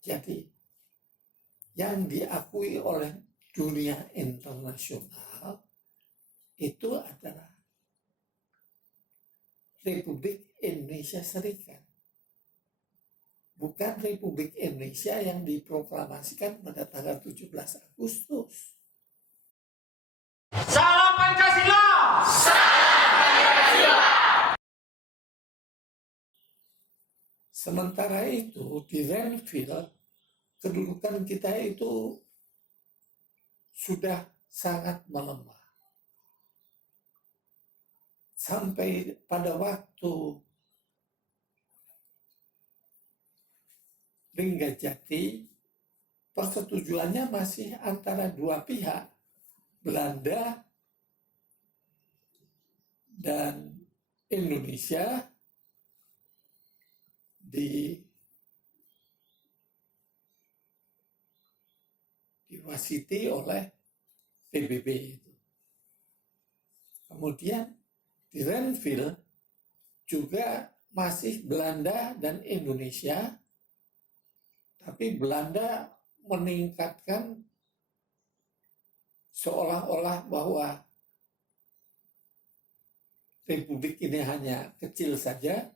Jadi yang diakui oleh dunia internasional itu adalah Republik Indonesia Serikat. Bukan Republik Indonesia yang diproklamasikan pada tanggal 17 Agustus. Salam Pancasila! Sementara itu di Renville kedudukan kita itu sudah sangat melemah. Sampai pada waktu Ringgajati, persetujuannya masih antara dua pihak, Belanda dan Indonesia, diwasiti oleh PBB itu. Kemudian di Renville juga masih Belanda dan Indonesia, tapi Belanda meningkatkan seolah-olah bahwa Republik ini hanya kecil saja.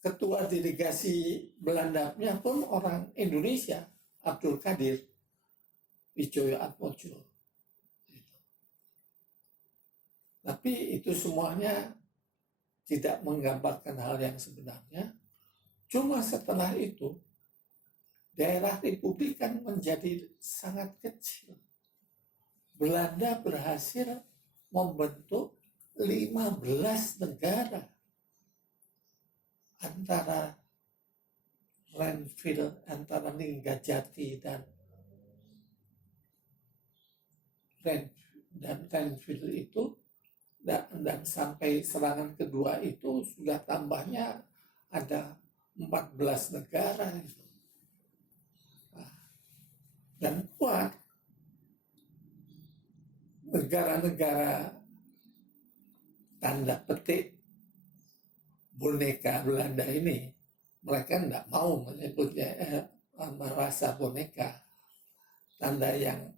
Ketua delegasi Belandanya pun orang Indonesia, Abdul Qadir Widjojo Atmojo. Tapi itu semuanya tidak menggambarkan hal yang sebenarnya. Cuma setelah itu, daerah Republik kan menjadi sangat kecil. Belanda berhasil membentuk 15 negara antara Renville, antara Ringgajati dan Renville itu, dan sampai serangan kedua itu sudah tambahnya ada 14 negara itu. Dan kuat negara-negara tanda petik boneka Belanda ini, mereka tidak mau menyebutnya merasa boneka, tanda yang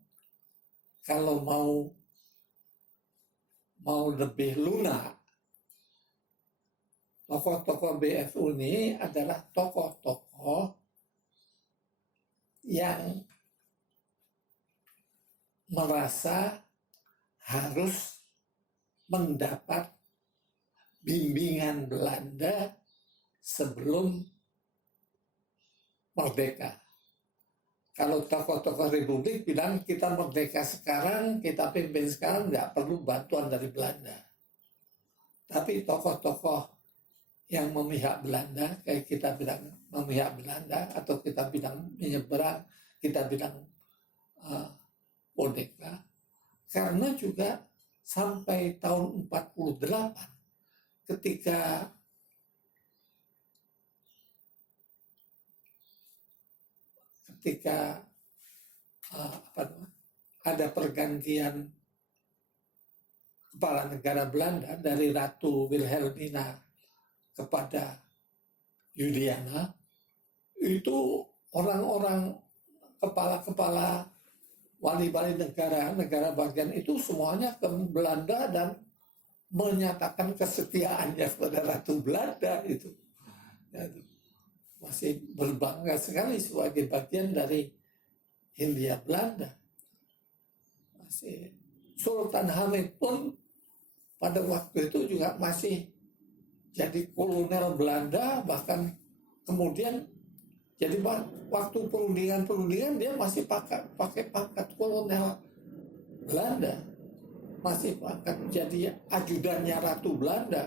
kalau mau lebih lunak, tokoh-tokoh BFU ini adalah tokoh-tokoh yang merasa harus mendapat bimbingan Belanda sebelum merdeka. Kalau tokoh-tokoh Republik bilang kita merdeka sekarang, kita pimpin sekarang, nggak perlu bantuan dari Belanda. Tapi tokoh-tokoh yang memihak Belanda, kayak kita bilang memihak Belanda, atau kita bilang menyeberang, kita bilang boneka. Karena juga sampai tahun 48, ketika ada pergantian kepala negara Belanda dari Ratu Wilhelmina kepada Juliana, itu orang-orang kepala-kepala wali-wali negara bagian itu semuanya ke Belanda dan menyatakan kesetiaannya kepada Ratu Belanda itu. Masih berbangga sekali sebagai bagian dari Hindia Belanda. Masih Sultan Hamid pun pada waktu itu juga masih jadi kolonel Belanda, bahkan kemudian jadi waktu perundingan dia masih pakai pangkat kolonel Belanda, masih pangkat jadi ajudannya Ratu Belanda,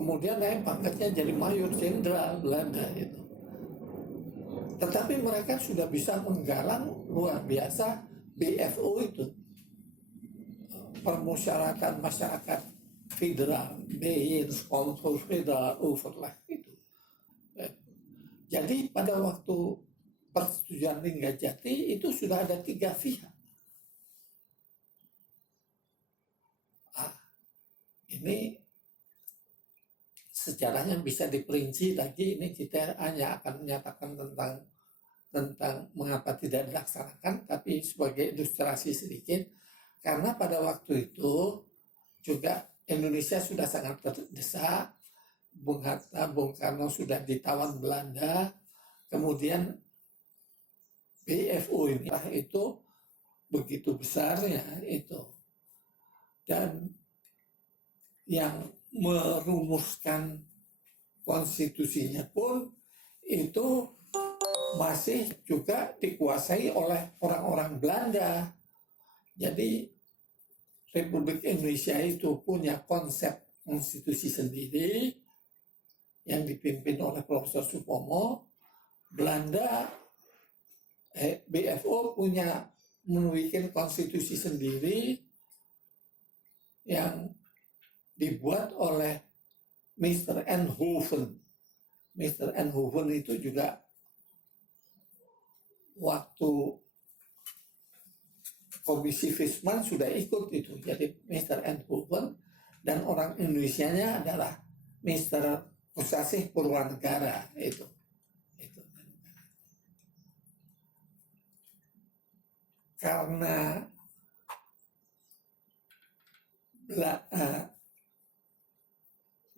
kemudian naik pangkatnya jadi mayor jenderal Belanda itu. Tetapi mereka sudah bisa menggalang luar biasa BFO itu, permusyawaratan masyarakat federal, Bijeenschap Federal Overleg itu. Jadi pada waktu persetujuan Ringgajati itu sudah ada 3 pihak. Ini sejarahnya bisa diperinci lagi, ini kita hanya akan menyatakan tentang tentang mengapa tidak dilaksanakan, tapi sebagai ilustrasi sedikit, karena pada waktu itu juga Indonesia sudah sangat terdesak, Bung Hatta, Bung Karno sudah ditawan Belanda, kemudian BFO ini itu begitu besarnya itu, dan yang merumuskan konstitusinya pun itu masih juga dikuasai oleh orang-orang Belanda. Jadi Republik Indonesia itu punya konsep konstitusi sendiri yang dipimpin oleh Profesor Supomo. Belanda, BFO punya membuat konstitusi sendiri yang dibuat oleh Mr. Eindhoven. Mr. Eindhoven itu juga waktu Komisi Visman sudah ikut itu. Jadi Mr. Eindhoven dan orang Indonesianya adalah Mr. Kusasih Purwanegara itu. Karena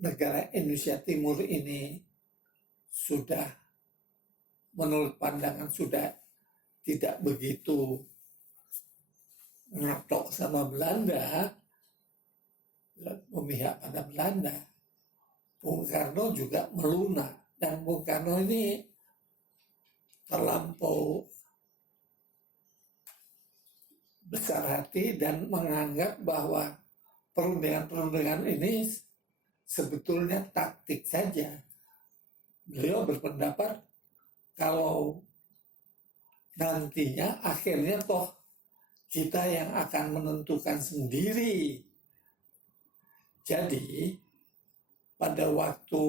negara Indonesia Timur ini sudah, menurut pandangan, sudah tidak begitu ngatok sama Belanda, memihak pada Belanda. Bung Karno juga melunak, dan Bung Karno ini terlampau besar hati dan menganggap bahwa perundingan-perundingan ini sebetulnya taktik saja. Beliau berpendapat kalau nantinya akhirnya toh kita yang akan menentukan sendiri. Jadi pada waktu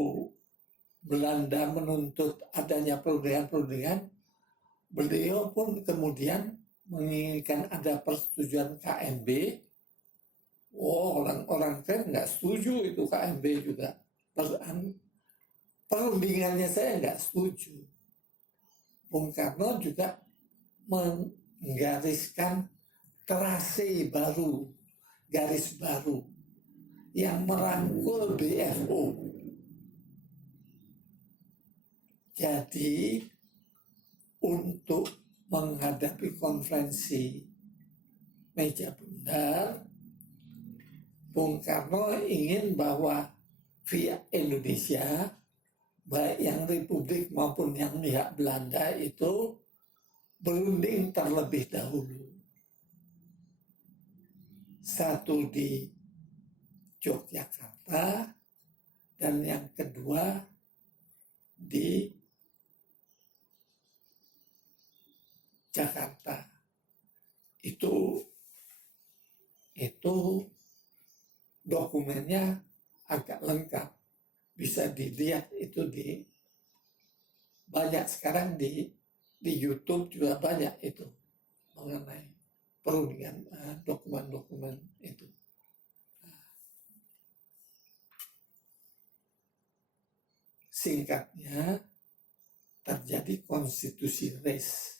Belanda menuntut adanya perundingan-perundingan, beliau pun kemudian menginginkan ada persetujuan KMB. Orang-orang kan nggak setuju itu KMB juga. Perundingannya saya nggak setuju. Bung Karno juga menggariskan trase baru, garis baru yang merangkul BFO. Jadi untuk menghadapi konferensi meja bundar, Bung Karno ingin bahwa via Indonesia, baik yang Republik maupun yang pihak Belanda itu berunding terlebih dahulu. Satu di Yogyakarta dan yang kedua di Jakarta. Itu dokumennya agak lengkap, bisa dilihat itu di banyak sekarang di YouTube juga banyak itu mengenai perundingan dokumen-dokumen itu. Singkatnya, terjadi konstitusi race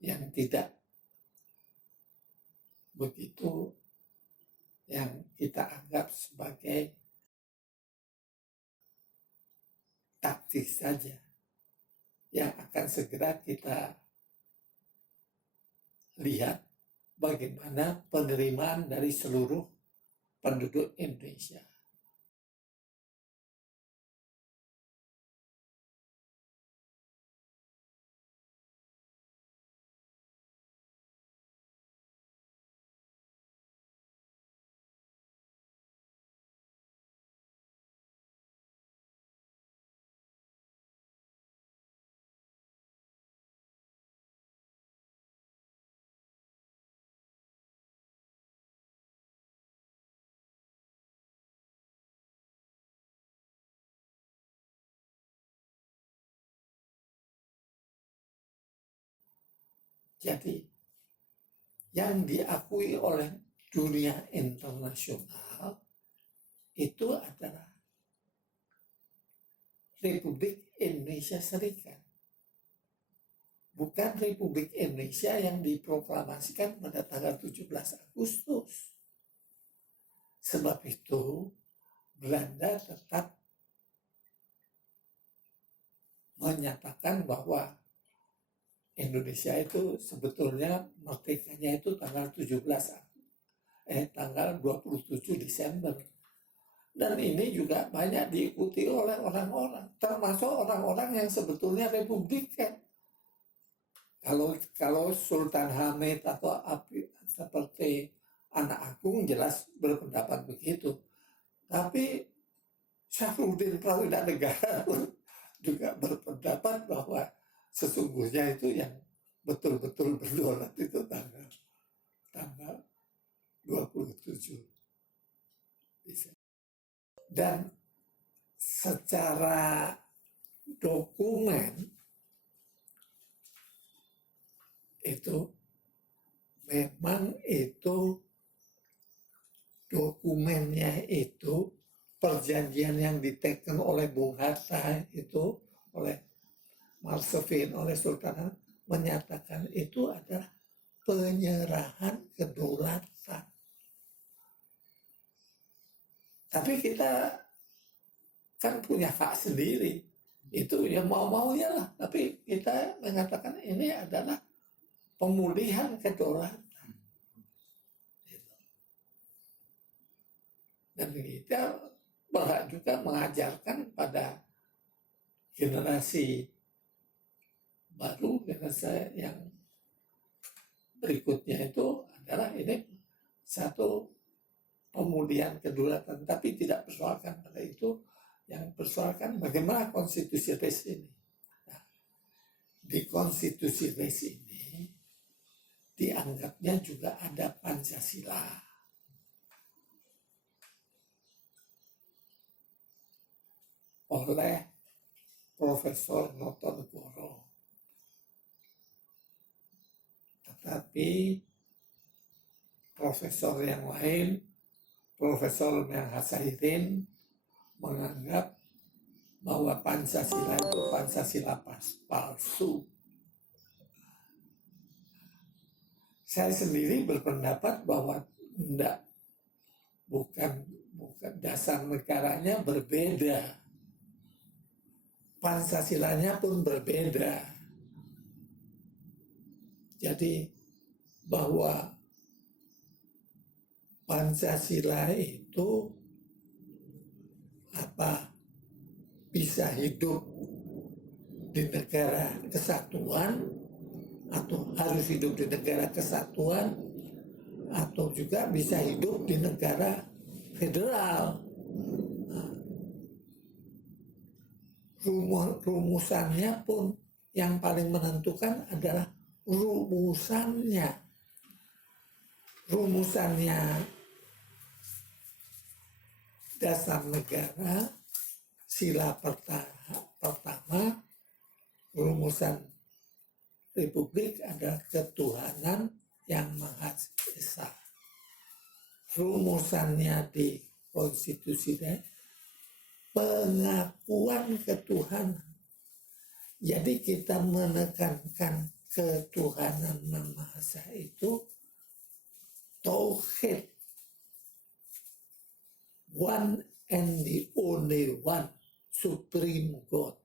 yang tidak begitu, yang kita anggap sebagai taktis saja, yang akan segera kita lihat bagaimana penerimaan dari seluruh penduduk Indonesia. Jadi yang diakui oleh dunia internasional itu adalah Republik Indonesia Serikat. Bukan Republik Indonesia yang diproklamasikan pada tanggal 17 Agustus. Sebab itu Belanda tetap menyatakan bahwa Indonesia itu sebetulnya merdekanya itu tanggal 27 Desember. Dan ini juga banyak diikuti oleh orang-orang, termasuk orang-orang yang sebetulnya republikan. Kalau Sultan Hamid atau seperti Anak Agung jelas berpendapat begitu. Tapi Syafruddin Prawidanegara pun juga berpendapat bahwa sesungguhnya itu yang betul-betul berdaulat itu tanggal 27 Desember. Dan secara dokumen itu memang itu dokumennya itu perjanjian yang diteken oleh Bung Hatta itu oleh Marsevin, oleh Sultan menyatakan itu adalah penyerahan kedaulatan. Tapi kita kan punya hak sendiri. Itu ya mau-maunya lah. Tapi kita mengatakan ini adalah pemulihan kedaulatan. Dan kita berhak juga mengajarkan pada generasi baru, generasi yang berikutnya itu adalah ini satu pemulihan kedaulatan, tapi tidak persoalkan pada itu, yang persoalkan bagaimana konstitusi res ini. Nah, di konstitusi res ini dianggapnya juga ada Pancasila. Oleh Profesor Notonegoro. Tetapi profesor yang lain, Profesor Merhasaidin menganggap bahwa Pancasila itu Pancasila palsu. Saya sendiri berpendapat bahwa bukan dasar negaranya berbeda. Pancasilanya pun berbeda. Jadi bahwa Pancasila itu bisa hidup di negara kesatuan atau harus hidup di negara kesatuan atau juga bisa hidup di negara federal. Rumusannya pun yang paling menentukan adalah rumusannya. Rumusannya dasar negara, sila pertama, rumusan republik adalah ketuhanan yang Maha Esa. Rumusannya di konstitusi pengakuan ketuhanan. Jadi kita menekankan ketuhanan yang Maha Esa itu tauhid. One and the only one, Supreme God.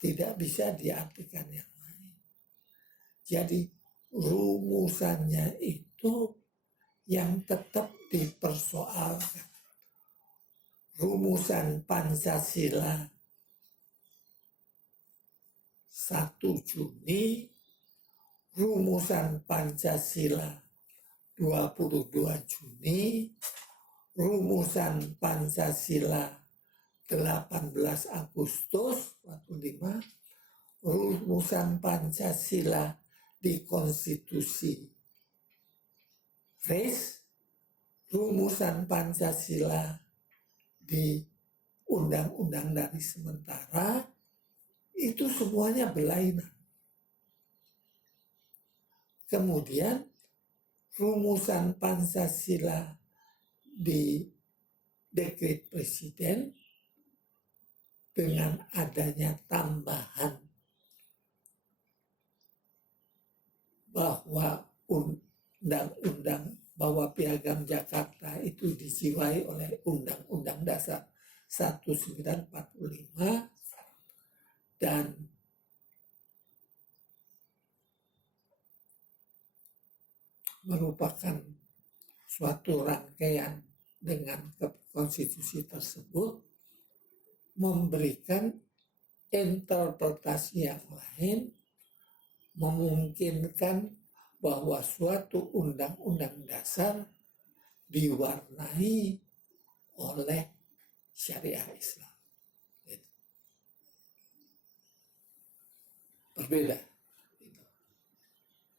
Tidak bisa diartikan yang lain. Jadi rumusannya itu yang tetap dipersoalkan. Rumusan Pancasila 1 Juni, rumusan Pancasila 22 Juni, rumusan Pancasila 18 Agustus 45, rumusan Pancasila di konstitusi res, rumusan Pancasila di undang-undang dari sementara, itu semuanya berlainan. Kemudian rumusan Pancasila di dekret presiden dengan adanya tambahan bahwa undang-undang bahwa Piagam Jakarta itu dijiwai oleh Undang-Undang Dasar 1945 dan merupakan suatu rangkaian dengan konstitusi tersebut, memberikan interpretasi yang lain, memungkinkan bahwa suatu undang-undang dasar diwarnai oleh syariah Islam. Berbeda.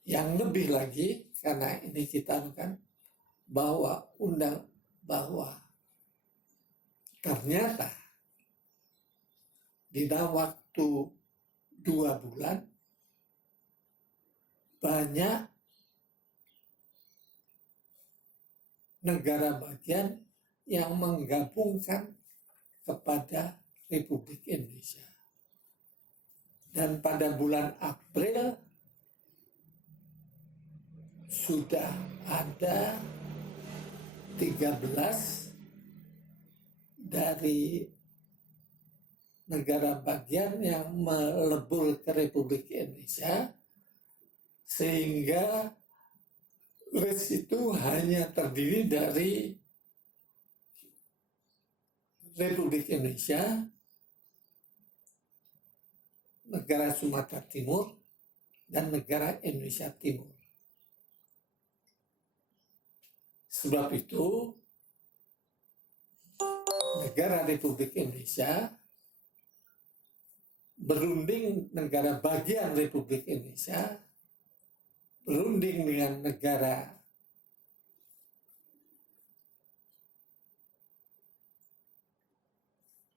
Yang lebih lagi, karena ini kita kan bahwa ternyata di dalam waktu 2 bulan banyak negara bagian yang menggabungkan kepada Republik Indonesia. Dan pada bulan April sudah ada 13 dari negara bagian yang melebur ke Republik Indonesia, sehingga RIS itu hanya terdiri dari Republik Indonesia, negara Sumatera Timur, dan negara Indonesia Timur. Sebab itu, negara Republik Indonesia berunding negara bagian Republik Indonesia, berunding dengan negara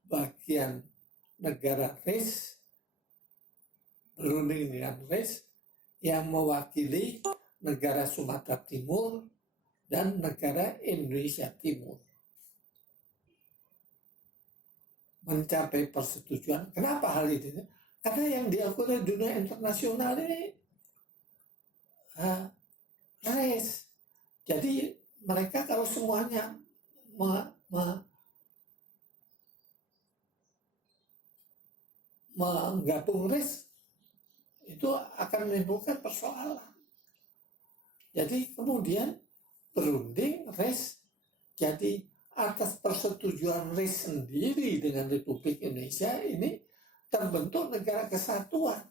bagian negara RIS, berunding dengan RIS yang mewakili negara Sumatera Timur dan negara Indonesia Timur. Mencapai persetujuan. Kenapa hal ini? Karena yang diakui oleh dunia internasional ini RIS. Jadi mereka kalau semuanya menggabung RIS, itu akan menimbulkan persoalan. Jadi kemudian berunding RIS, jadi atas persetujuan RIS sendiri dengan Republik Indonesia ini terbentuk negara kesatuan.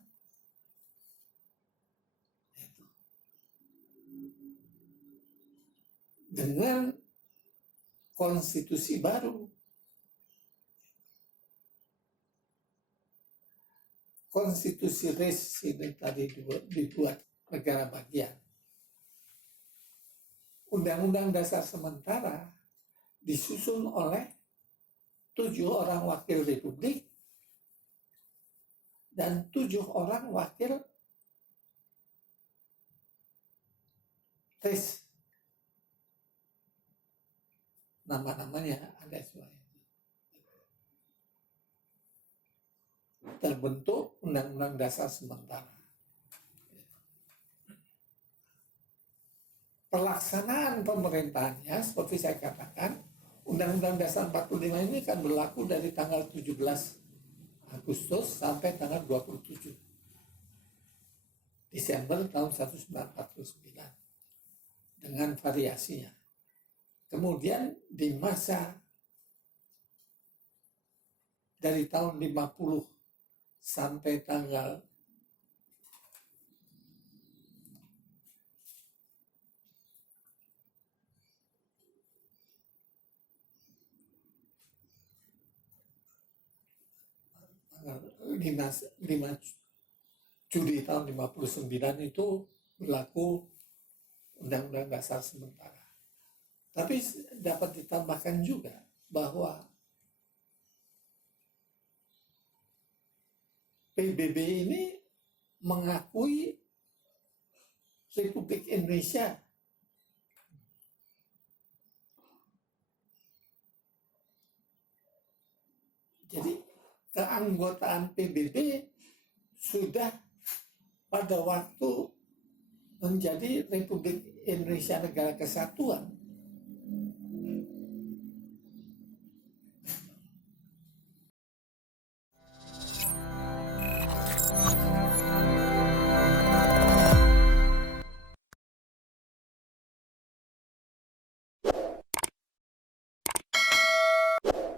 Dengan konstitusi baru. Konstitusi RIS ini tadi dibuat negara bagian. Undang-undang dasar sementara disusun oleh 7 orang wakil Republik dan 7 orang wakil RIS. Nama-namanya ada semuanya. Terbentuk undang-undang dasar sementara. Pelaksanaan pemerintahannya seperti saya katakan, Undang-Undang Dasar 45 ini kan berlaku dari tanggal 17 Agustus sampai tanggal 27 Desember tahun 1949 dengan variasinya. Kemudian di masa dari tahun 50 sampai tanggal 5 Juli tahun 59 itu berlaku Undang-Undang Dasar sementara. Tapi dapat ditambahkan juga bahwa PBB ini mengakui Republik Indonesia. Jadi keanggotaan PBB sudah pada waktu menjadi Republik Indonesia Negara Kesatuan